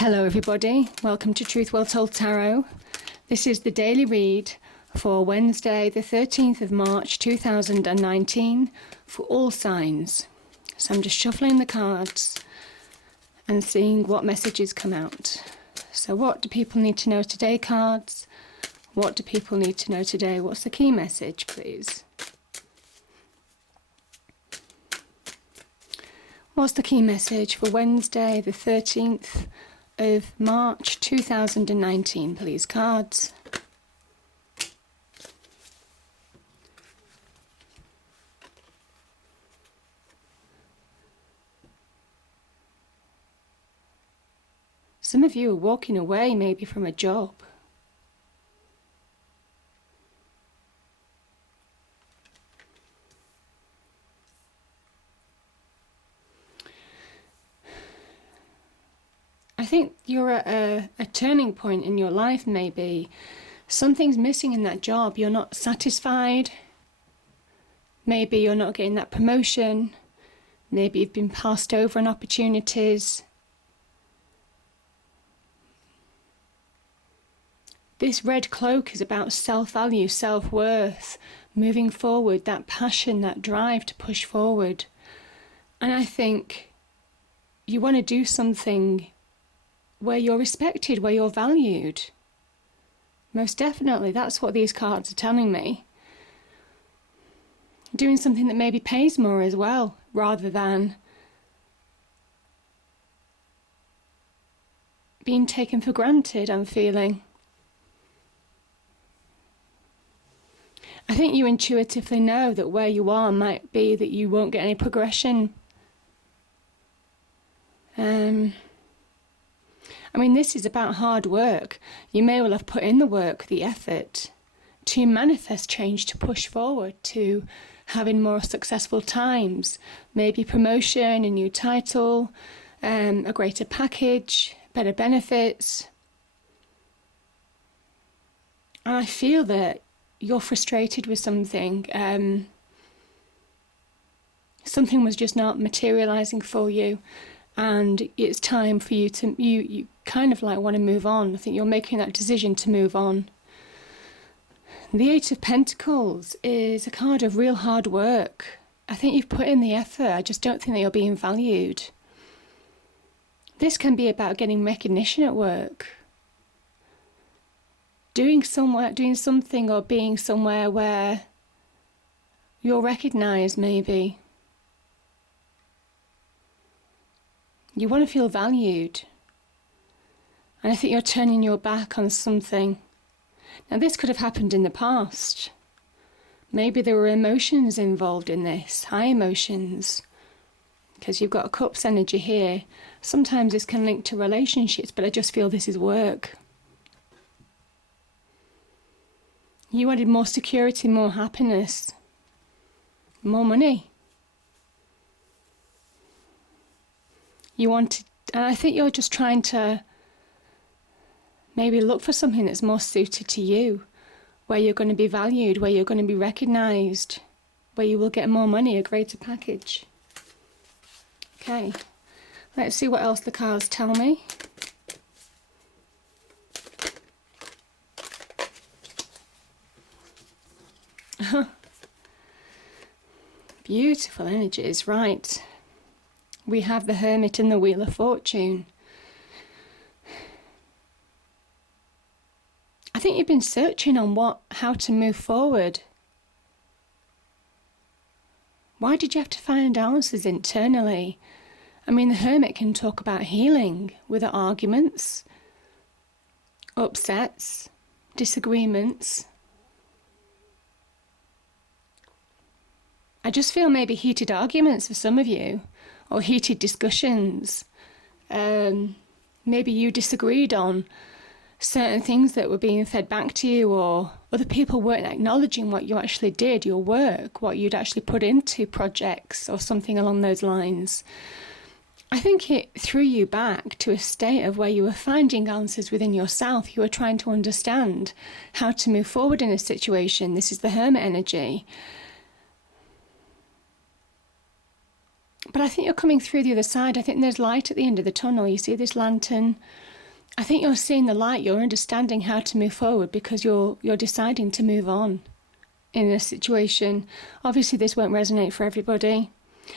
Hello everybody, welcome to Truth Well Told Tarot. This is the daily read for Wednesday the 13th of March 2019 for all signs. So I'm just shuffling the cards and seeing what messages come out. So what do people need to know today, cards? What do people need to know today? What's the key message, please? What's the key message for Wednesday the 13th of March 2019, please, cards? Some of you are walking away maybe from a job. I think you're at a turning point in your life, maybe. Something's missing in that job. You're not satisfied. Maybe you're not getting that promotion. Maybe you've been passed over on opportunities. This red cloak is about self-value, self-worth, moving forward, that passion, that drive to push forward. And I think you want to do something where you're respected, where you're valued. Most definitely, that's what these cards are telling me. Doing something that maybe pays more as well, rather than being taken for granted, I'm feeling. I think you intuitively know that where you are might be that you won't get any progression. This is about hard work. You may well have put in the work, the effort, to manifest change, to push forward, to having more successful times, maybe promotion, a new title, a greater package, better benefits. And I feel that you're frustrated with something. Something was just not materializing for you, and it's time for you to, you kind of like want to move on. I think you're making that decision to move on. The Eight of Pentacles is a card of real hard work. I think you've put in the effort. I just don't think that you're being valued. This can be about getting recognition at work. Doing something or being somewhere where you're recognised, maybe. You want to feel valued. And I think you're turning your back on something. Now, this could have happened in the past. Maybe there were emotions involved in this, high emotions, because you've got a Cups energy here. Sometimes this can link to relationships, but I just feel this is work. You wanted more security, more happiness, more money. You wanted, and I think you're just trying to maybe look for something that's more suited to you, where you're going to be valued, where you're going to be recognised, where you will get more money, a greater package. Okay, let's see what else the cards tell me. Beautiful energies, right. We have the Hermit and the Wheel of Fortune. I think you've been searching on how to move forward. Why did you have to find answers internally? The Hermit can talk about healing with arguments, upsets, disagreements. I just feel maybe heated arguments for some of you, or heated discussions. Maybe you disagreed on certain things that were being fed back to you, or other people weren't acknowledging what you actually did, your work, what you'd actually put into projects or something along those lines. I think it threw you back to a state of where you were finding answers within yourself. You were trying to understand how to move forward in a situation. This is the Hermit energy. But I think you're coming through the other side. I think there's light at the end of the tunnel. You see this lantern I think you're seeing the light, you're understanding how to move forward because you're deciding to move on in this situation. Obviously, this won't resonate for everybody.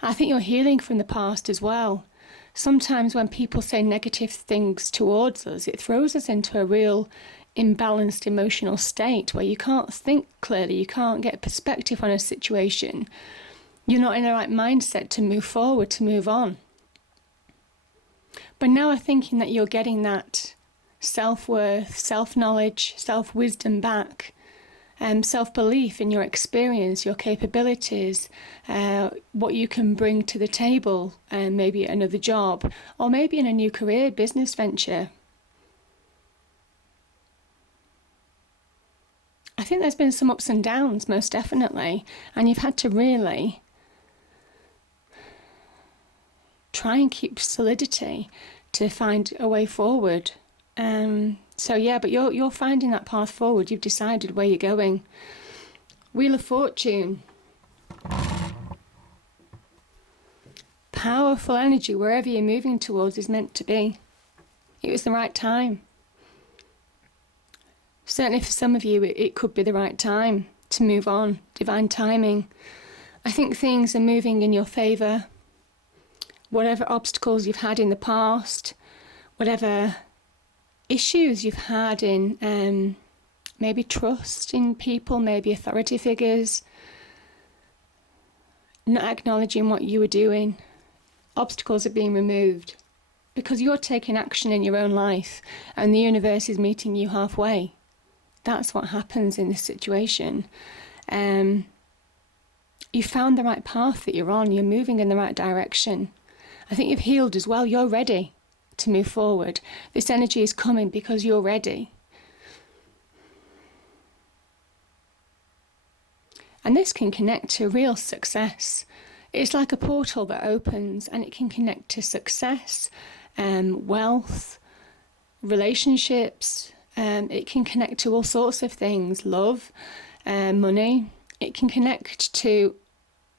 I think you're healing from the past as well. Sometimes when people say negative things towards us, it throws us into a real imbalanced emotional state where you can't think clearly, you can't get perspective on a situation. You're not in the right mindset to move forward, to move on. But now I'm thinking that you're getting that self-worth, self-knowledge, self-wisdom back, self-belief in your experience, your capabilities, what you can bring to the table, maybe another job, or maybe in a new career, business venture. I think there's been some ups and downs, most definitely, and you've had to really try and keep solidity to find a way forward. But you're finding that path forward. You've decided where you're going. Wheel of Fortune. Powerful energy. Wherever you're moving towards is meant to be. It was the right time. Certainly for some of you, it could be the right time to move on. Divine timing. I think things are moving in your favour. Whatever obstacles you've had in the past, whatever issues you've had in maybe trust in people, maybe authority figures, not acknowledging what you were doing, obstacles are being removed because you're taking action in your own life and the universe is meeting you halfway. That's what happens in this situation. You found the right path that you're on. You're moving in the right direction. I think you've healed as well. You're ready to move forward. This energy is coming because you're ready. And this can connect to real success. It's like a portal that opens and it can connect to success, wealth, relationships. It can connect to all sorts of things, love, money. It can connect to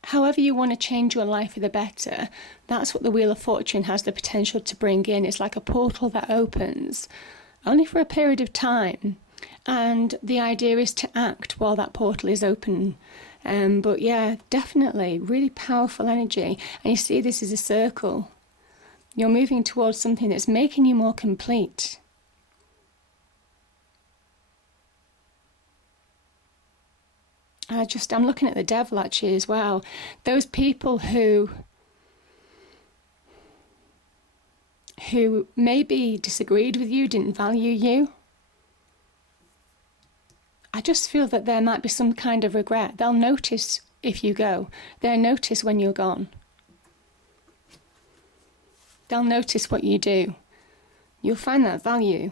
however you want to change your life for the better. That's what the Wheel of Fortune has the potential to bring in. It's like a portal that opens, only for a period of time. And the idea is to act while that portal is open. But yeah, definitely, really powerful energy. And you see this is a circle. You're moving towards something that's making you more complete. I'm looking at the devil actually as well. Those people who maybe disagreed with you, didn't value you. I just feel that there might be some kind of regret. They'll notice if you go. They'll notice when you're gone. They'll notice what you do. You'll find that value.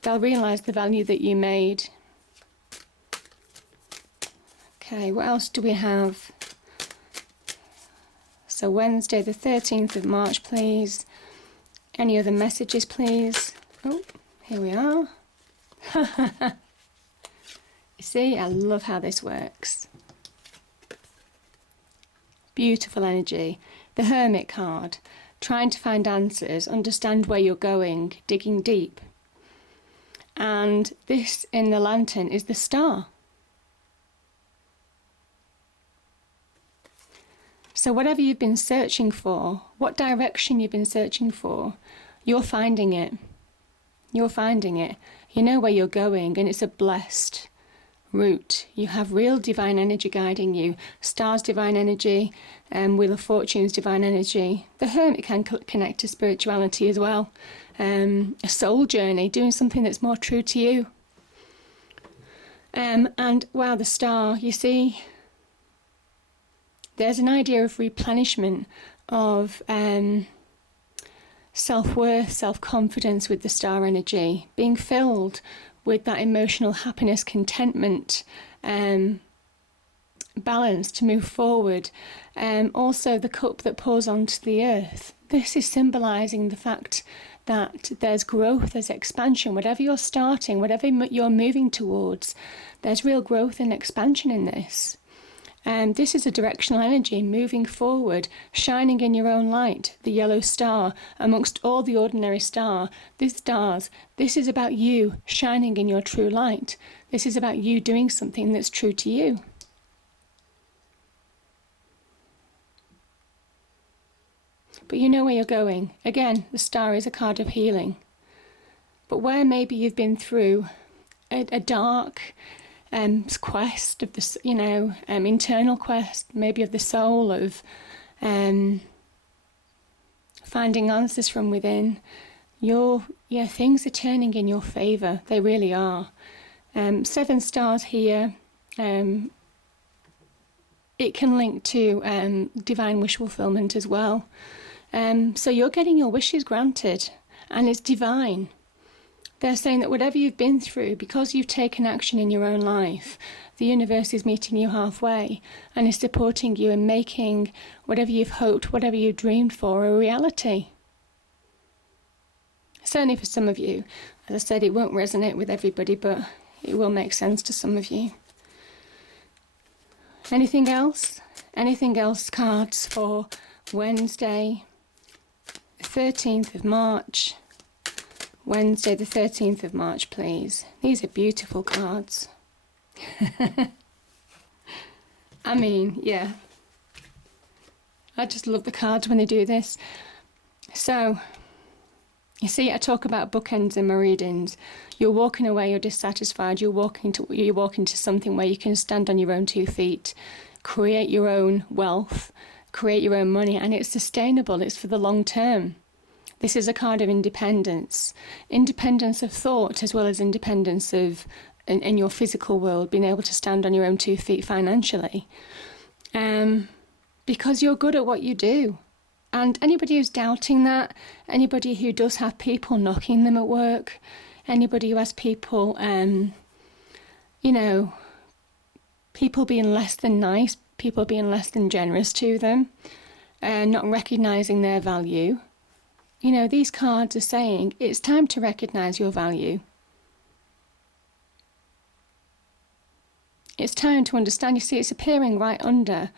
They'll realise the value that you made. Okay, what else do we have? So Wednesday the 13th of March, please. Any other messages, please? Oh, here we are. You see, I love how this works. Beautiful energy. The Hermit card. Trying to find answers, understand where you're going, digging deep. And this in the lantern is the star. So whatever you've been searching for, what direction you've been searching for, you're finding it. You're finding it. You know where you're going, and it's a blessed route. You have real divine energy guiding you. Stars, divine energy, Wheel of Fortune's divine energy. The Hermit can connect to spirituality as well. A soul journey, doing something that's more true to you. And wow, the star, you see, there's an idea of replenishment, of self-worth, self-confidence with the star energy, being filled with that emotional happiness, contentment, balance to move forward. Also the cup that pours onto the earth. This is symbolising the fact that there's growth, there's expansion. Whatever you're starting, whatever you're moving towards, there's real growth and expansion in this. This is a directional energy moving forward, shining in your own light, the yellow star, amongst all the ordinary stars. This is about you shining in your true light. This is about you doing something that's true to you. But you know where you're going. Again, the star is a card of healing. But where maybe you've been through a dark quest of this, internal quest, maybe of the soul, of finding answers from within, things are turning in your favour. They really are. 7 stars here. It can link to divine wish fulfillment as well. So you're getting your wishes granted, and it's divine. They're saying that whatever you've been through, because you've taken action in your own life, the universe is meeting you halfway and is supporting you in making whatever you've hoped, whatever you dreamed for, a reality. Certainly for some of you. As I said, it won't resonate with everybody, but it will make sense to some of you. Anything else? Anything else, cards, for Wednesday, the 13th of March? Wednesday the 13th of March, please. These are beautiful cards. I mean, yeah. I just love the cards when they do this. So, you see, I talk about bookends in my readings. You're walking away, you're dissatisfied, you're walking to something where you can stand on your own 2 feet, create your own wealth, create your own money, and it's sustainable, it's for the long term. This is a card of independence. Independence of thought as well as independence of in your physical world, being able to stand on your own 2 feet financially. Because you're good at what you do. And anybody who's doubting that, anybody who does have people knocking them at work, anybody who has people, people being less than nice, people being less than generous to them, not recognising their value. These cards are saying it's time to recognise your value. It's time to understand. You see, it's appearing right under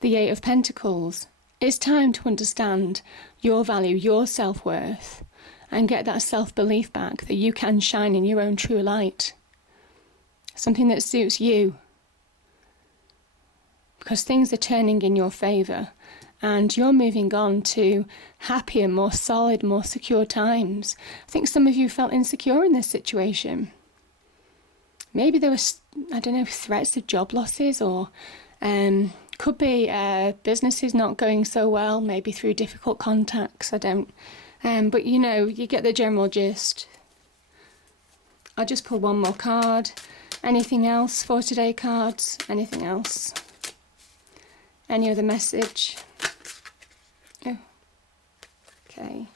the 8 of Pentacles. It's time to understand your value, your self-worth, and get that self-belief back that you can shine in your own true light. Something that suits you. Because things are turning in your favour. And you're moving on to happier, more solid, more secure times. I think some of you felt insecure in this situation. Maybe there was, threats of job losses, or could be businesses not going so well, maybe through difficult contacts, but you get the general gist. I'll just pull one more card. Anything else for today, cards? Anything else? Any other message? Oh, okay.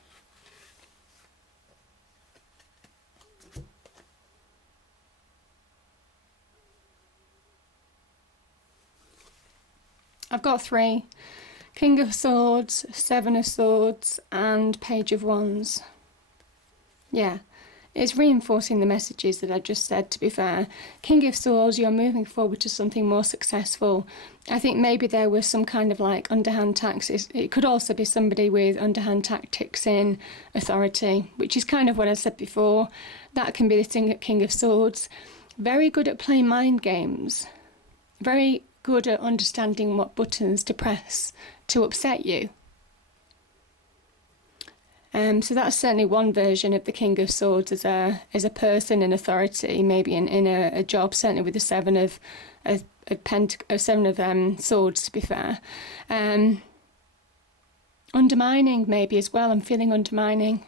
I've got 3. King of Swords, 7 of Swords, and Page of Wands. Yeah. It's reinforcing the messages that I just said, to be fair. King of Swords, you're moving forward to something more successful. I think maybe there was some kind of underhand tactics. It could also be somebody with underhand tactics in authority, which is kind of what I said before. That can be the King of Swords. Very good at playing mind games. Very good at understanding what buttons to press to upset you. So that's certainly one version of the King of Swords as a person in authority, maybe in a job, certainly with the 7 of Swords, to be fair. Undermining maybe as well. I'm feeling undermining.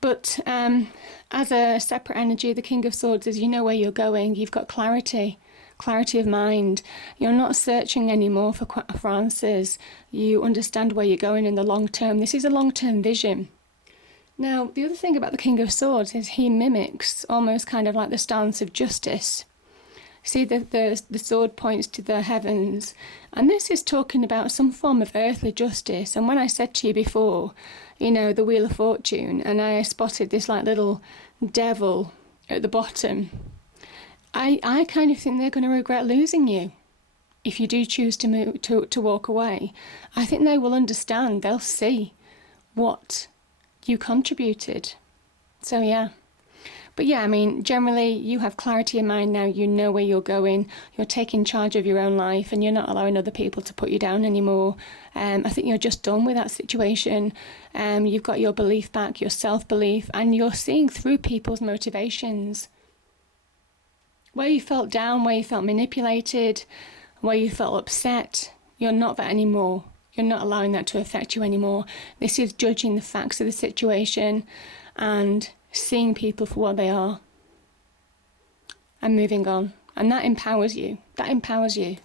But as a separate energy, the King of Swords is, you know where you're going. You've got clarity of mind. You're not searching anymore for answers. You understand where you're going in the long term. This is a long-term vision. Now, the other thing about the King of Swords is he mimics almost kind of like the stance of justice. See, the sword points to the heavens, and this is talking about some form of earthly justice. And when I said to you before, the Wheel of Fortune, and I spotted this little devil at the bottom, I kind of think they're going to regret losing you. if you do choose to move to walk away, I think they will understand. They'll see what you contributed. So yeah. But yeah, I mean, generally you have clarity in mind now, you know where you're going, you're taking charge of your own life, and you're not allowing other people to put you down anymore. I think you're just done with that situation. You've got your belief back, your self-belief, and you're seeing through people's motivations. Where you felt down, where you felt manipulated, where you felt upset, you're not that anymore. You're not allowing that to affect you anymore. This is judging the facts of the situation and seeing people for what they are and moving on. And that empowers you. That empowers you.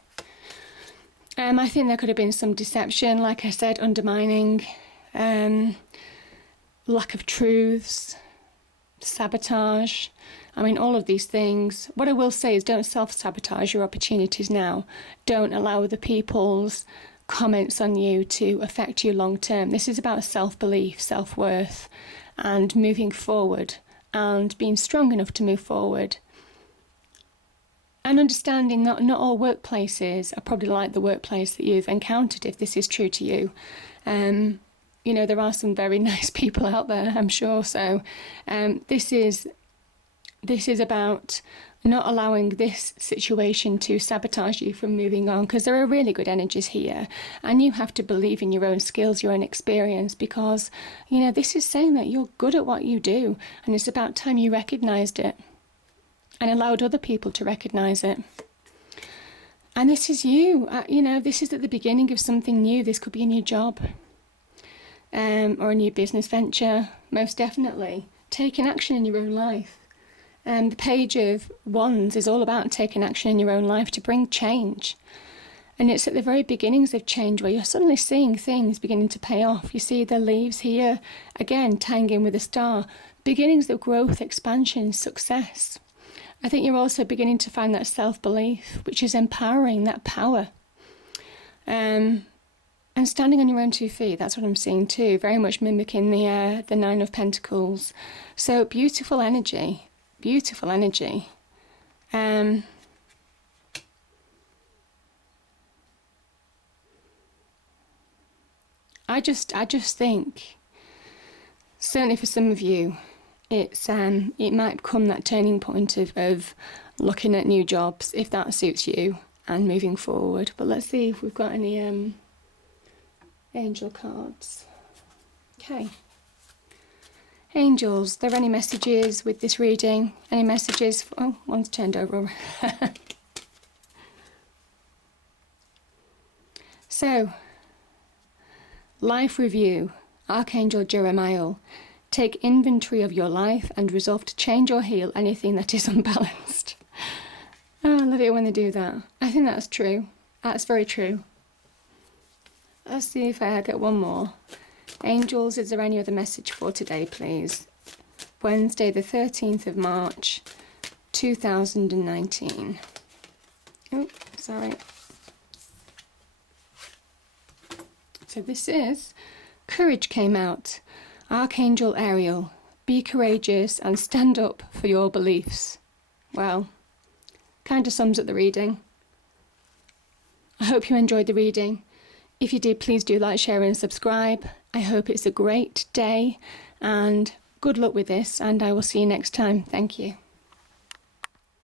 I think there could have been some deception, like I said, undermining, lack of truths, sabotage. I mean, all of these things. What I will say is don't self-sabotage your opportunities now. Don't allow other people's comments on you to affect you long term. This is about self-belief, self-worth, and moving forward and being strong enough to move forward. And understanding that not all workplaces are probably like the workplace that you've encountered, if this is true to you. You know, there are some very nice people out there, I'm sure. So this is about not allowing this situation to sabotage you from moving on, because there are really good energies here, and you have to believe in your own skills, your own experience, because, you know, this is saying that you're good at what you do, and it's about time you recognised it and allowed other people to recognise it. And this is you, you know, this is at the beginning of something new. This could be a new job or a new business venture, most definitely. Taking action in your own life. The Page of Wands is all about taking action in your own life to bring change. And it's at the very beginnings of change where you're suddenly seeing things beginning to pay off. You see the leaves here, again, tying in with the star. Beginnings of growth, expansion, success. I think you're also beginning to find that self-belief, which is empowering, that power. And standing on your own 2 feet, that's what I'm seeing too. Very much mimicking the Nine of Pentacles. So beautiful energy. Beautiful energy. I just think, certainly for some of you, it might become that turning point of looking at new jobs, if that suits you, and moving forward. But let's see if we've got any angel cards. Okay. Angels, are there any messages with this reading? Any messages? Oh, one's turned over. So, life review. Archangel Jeremiah. Take inventory of your life and resolve to change or heal anything that is unbalanced. Oh, I love it when they do that. I think that's true. That's very true. Let's see if I get one more. Angels, is there any other message for today, please? Wednesday, the 13th of March, 2019. Oh, sorry. So this is, courage came out. Archangel Ariel, be courageous and stand up for your beliefs. Well, kind of sums up the reading. I hope you enjoyed the reading. If you did, please do like, share and subscribe. I hope it's a great day and good luck with this, and I will see you next time. Thank you.